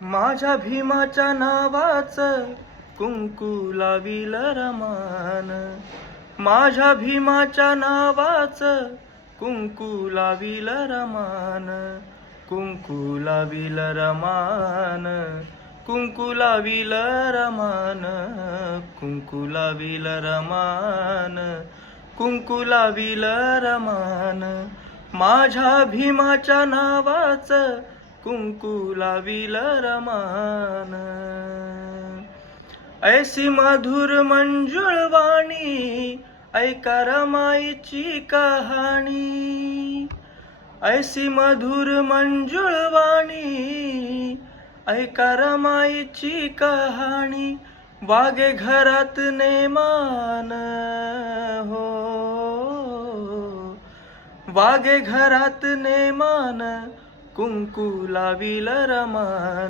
माझ्या भीमाच्या नावाचं कुंकू लाविल रमान. माझ्या भीमाच्या नावाचं कुंकू लाविल रमान. कुंकू लाविल रमान. कुंकू लाविल रमान. कुंकू लाविल रमान. कुंकू लाविल रमान. माझ्या भीमाच्या नावाचं कुंकू लाविल रमान. ऐसी मधुर मंजुळ वाणी ऐका रमाईची कहाणी. ऐसी मधुर मंजुळ वाणी ऐका रमाईची कहाणी. वागे घरात नेमान हो. वागे घरात नेमान. कुंकू लाविल रमान.